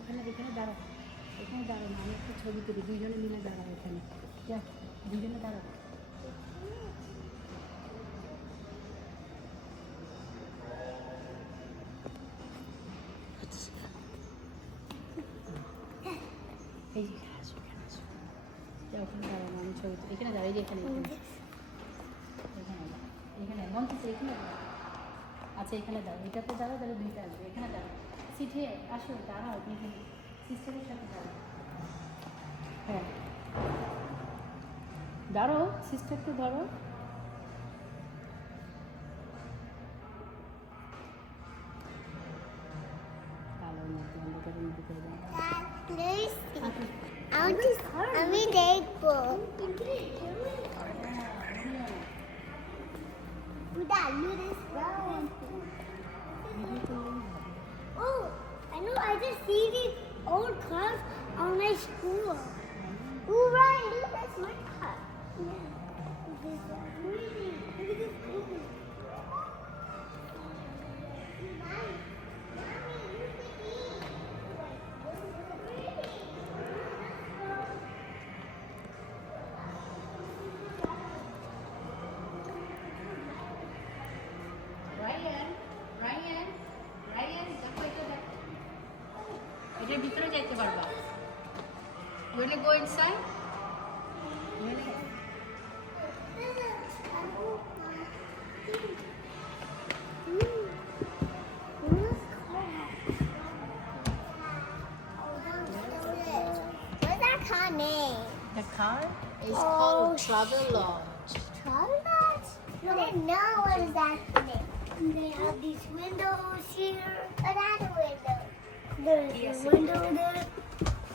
এখানে এখানে দাঁড়াও, এখানে দাঁড়াও না, আমি একটা ছবি তুলি, দুইজনে মিলে দাঁড়াও এখানে, যা দুইজনে দাঁড়াও। এই যে আসো, এখানে আসো, যা ওখানে দাঁড়াও না, আমি ছবি তুলি, এখানে দাঁড়াও, এই যে এখানে এখানে এখানে দাঁড়াও, এখানে মন্ত্রী এখানে দাঁড়াও। আচ্ছা এখানে দাঁড়াও, এটাতে দাঁড়াও, তাহলে দুইটা আসবে, এখানে দাঁড়াও, সিটে আসো, দাঁড়াও এখানে, সিস্টারের সাথে দাঁড়াও। হ্যাঁ দাঁড়াও, সিস্টারকে ধরো। কালোর মধ্যে অন্ধকারের মধ্যে করে দাও। Please. আমি দেখবো। Dad, look this round. Oh, I know. I just see these old cars on my school. Oh, right. Look, that's my car. Yeah. Look at this movie. Look at this movie. Nice. Mommy, look at these. Ryan, Ryan, Ryan, দেখো এটা দেখো, এটার ভিতরে যাইতে পারবা। You wanna go inside? You wanna... What's that car name? The car is Oh, called Travelodge. Travelodge? No, they know what is that name. They have these windows here. Another window. There's Yes, a window there.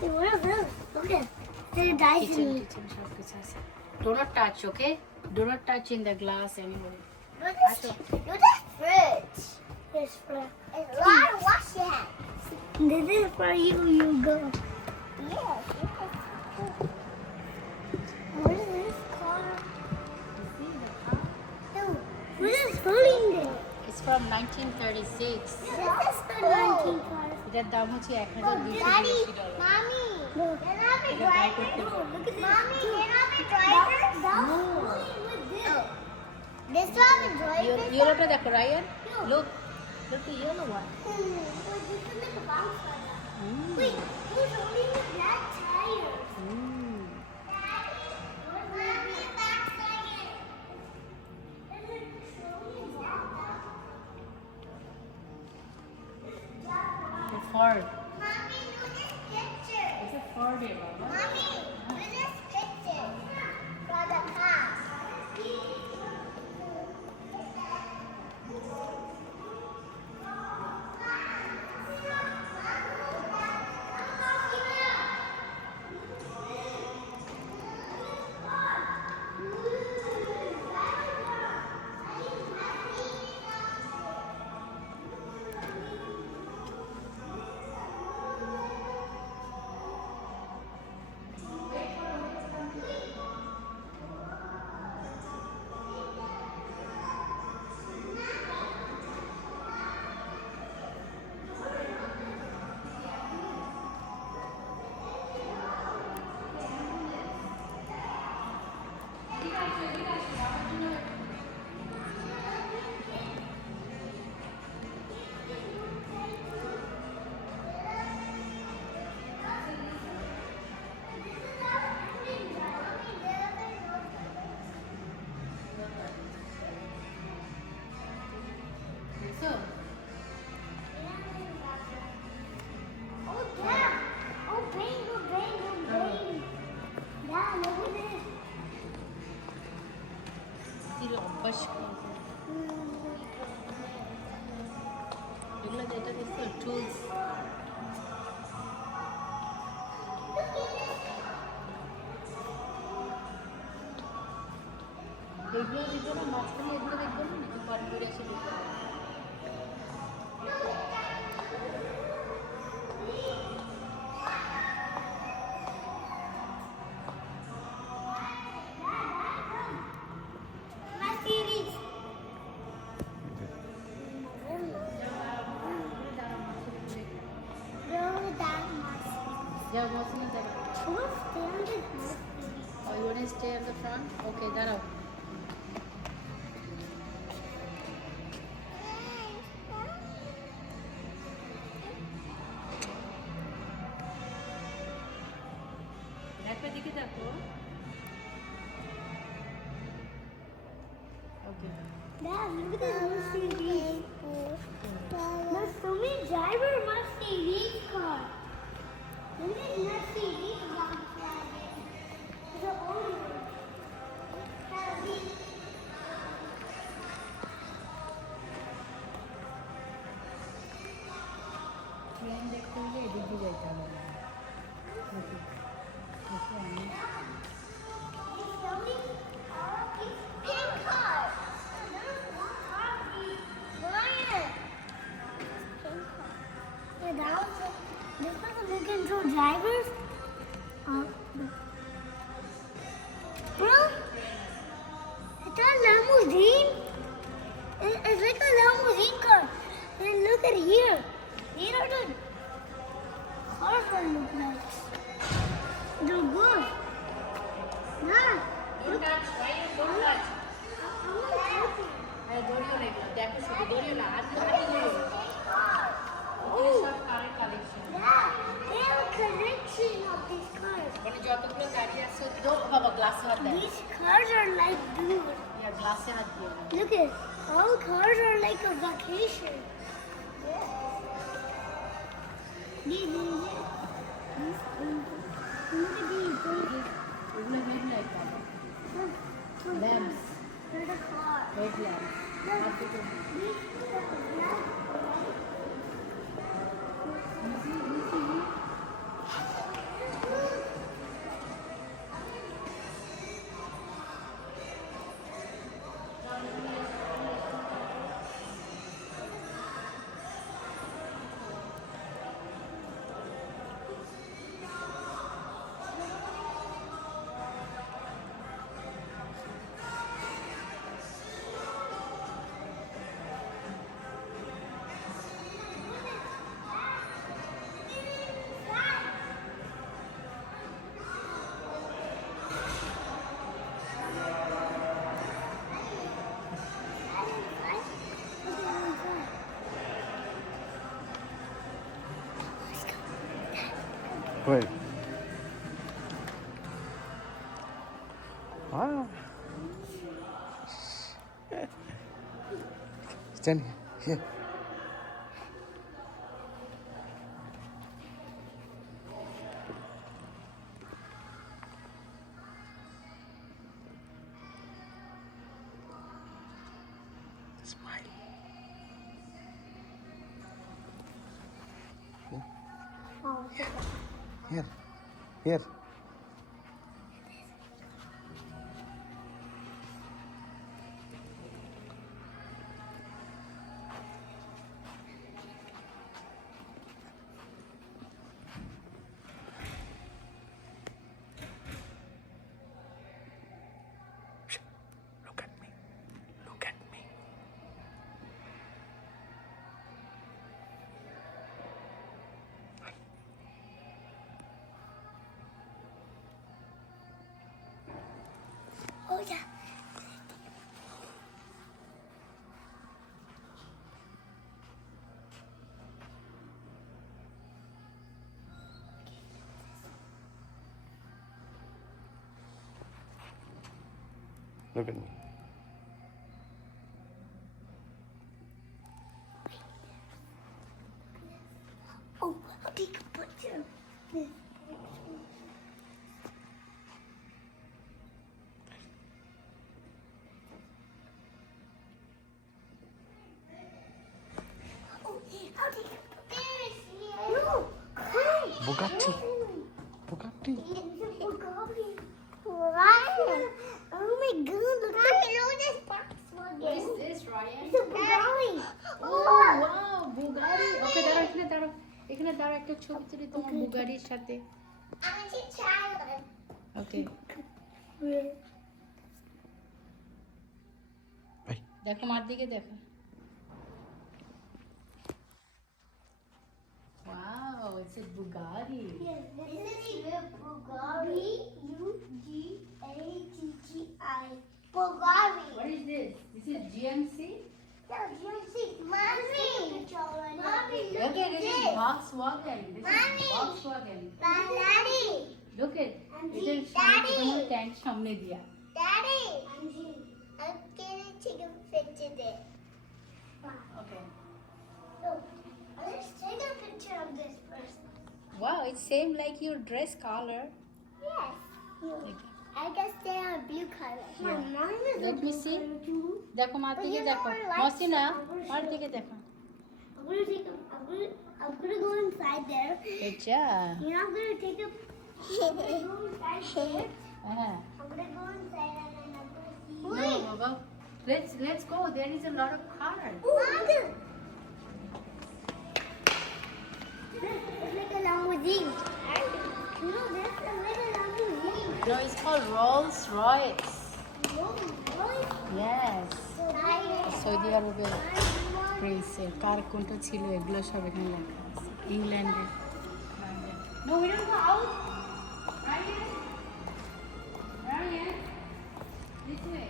Hey, what are those? Look at the Dyson. Kitchen সব কিছু আছে। Do not touch, okay? Do not touch in the glass anyway. Look at this. Look at this fridge. This fridge. It's a lot of wash your hands. This is for you. You go. Yes. What is this car? You see the car? Dude, what is falling there? It's from 1936. This is the 19 car. এটার দাম হচ্ছে Daddy, $1280 mommy, can I be Look at driver? that. Look at this. Mommy, can I be driver? No. This one is driver. ইয়েলোটা দেখো Ryan, look the yellow one. Wait, this is like a bounce right now. Mm. Wait, who's only the black tires? Mm. What's the black tire? Is it slowly down? The Ford. Mommy, look at this picture. It's a Ford yellow. Mommy, look at this picture. For the car. So, Oh, yeah. Oh, bingo, bingo, bingo. Yeah, look at this. এর অভ্যাস করবো। এগুলো যেটা দেখছো tools, এগুলো দেখবো না, মাঝখানে এগুলো দেখবো না, নাকি পরে ঘুরে এসে দেখবো? Mercedes. No, that যাও মহসিনা দেখো। Let's stand it. Oh, you want to stay on the front? Okay, দাঁড়াও। দেখো এদিকে দেখো। Okay. Dad, look at this Mercedes. There's so many driver Mercedes car. Look at Mercedes Volkswagen. It's an old one. Train দেখতে হলে এদিক দিয়ে যাইতে হবে। দেখি দেখি আমি Pink car. There's one car. Ryan. Pink car. Yeah, that was this was the big control drivers. Bro, it's a limousine. It's like a limousine car. And look at here. These are the cars that look like. They're good. Nah. Don't touch, why you don't touch? I'm not touching. হ্যাঁ দড়িও না এগুলো, দেখো শুধু দড়িও না, হাত ধরে দড়িও না। এগুলো সব কারের collection. Yeah, they have a collection of these cars. মানে যতগুলো গাড়ি আছে বাবা গ্লাসে হাত দেয়। These cars are like blue. ইয়া গ্লাসে হাত দিয়ে না। Look at all cars are like a vacation. These. Look at these. এগুলো হেডলাইট বাবা, ল্যাম্পস, They're the car. হেডল্যাম্পস। হাত দুটো These are the black. Wait. Ah. Stand here. Smile. Oh, Here. Here. Look at me. Look at me. oh yeah. Look at me. Oh, I'll take a picture. Oh, yeah, I'll take a picture. No, hi. Bugatti. Bugatti. Bugatti. Ryan. Oh my God, look at this box. What is this, Ryan? It's a Bugatti. Oh, wow, বুগারি। ওকে দাঁড়াও, এখানে দাঁড়াও। এখানে দাঁড়াও, একটা ছবি তুলি তোমার বুগারির সাথে। I'm a child. Okay Yeah. দেখো মার দিকে দেখো। Wow, it's a Bugatti. Yes, this is Bulgari. B-U-G-A-T-T-I. Bulgari. What is this? This is GMC? Yeah, GMC. Mommy. Mommy, look Okay, at this is this. Volkswagen. This Mommy. is Volkswagen. Daddy. Look at Auntie, it. Daddy. Tank সামনে দিয়া। Daddy. I'm gonna take a picture there. Okay. So, let's take a picture of this person. Wow, it's same like your dress color. Yes. I guess they are blue color. My Yeah. mom is Let a me blue see. color too. দেখো মার But দিকে you know দেখো। I like মসিনা, I'm gonna মার show দিকে দেখো। I'm gonna go inside there. Good job. You know, I'm gonna take a. I'm gonna go inside there. হ্যাঁ। I'm gonna go inside and then I'm gonna see. No, Baba. Let's go. There is a lot of cars. Mother! It's like a limousine. You know, this is like a limousine. No, it's called Rolls Royce. Oh, really? Yes. Saudi আরবের প্রিন্সের কার কোনটা ছিল এগুলো সব এখানে লেখা আছে ইংল্যান্ডের No, we don't go out. Ryan. Ryan. This way.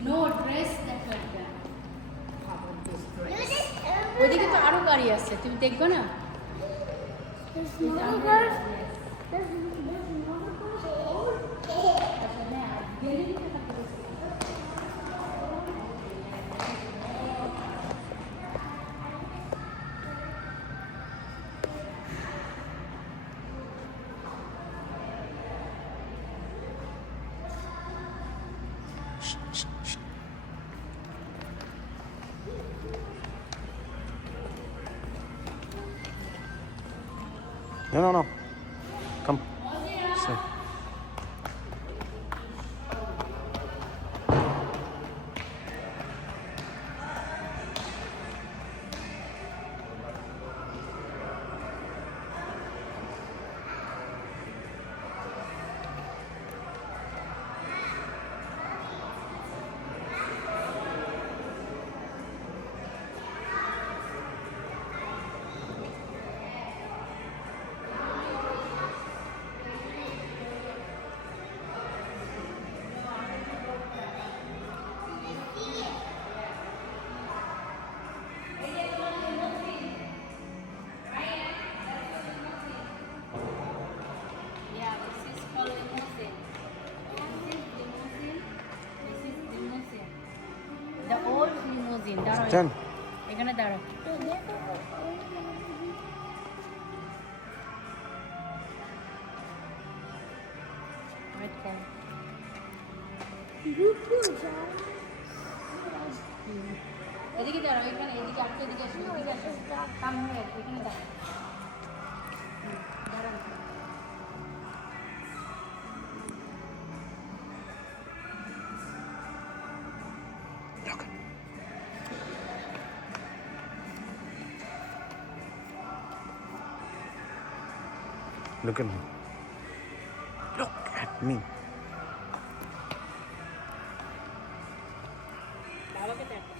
No dress that like that. How about this dress? ওইদিকে তো আরো গাড়ি আছে তুমি দেখবে না There's It's no under- girls. yes. There's no girls. আচ্ছা, হ্যাঁ, গেলেই তো থাকতে হবে। No. Come. Sit. Yeah, this is called limousine. This is limousine. This is limousine. The old limousine. দাঁড়াও Stand. এখানে দাঁড়াও Wait for it. এদিকে দাঁড়াও এখানে এদিকে আপনি এদিকে আসুন এদিকে আসুন কাম হয়ে গেছে এখানে দাঁড়াও দাঁড়ান Look. Look at me. Look at me. বাবাকে দেখো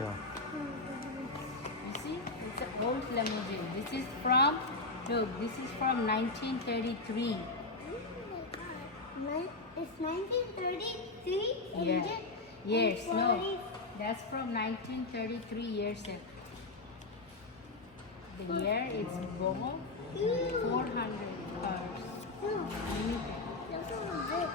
Yeah. You see, it's an old limousine. This is from, look, this is from 1933. It's 1933 Yeah. engine. Yes, and no. 40 That's from 1933 years ago. The year is Volvo 400 cars. No, this one was it.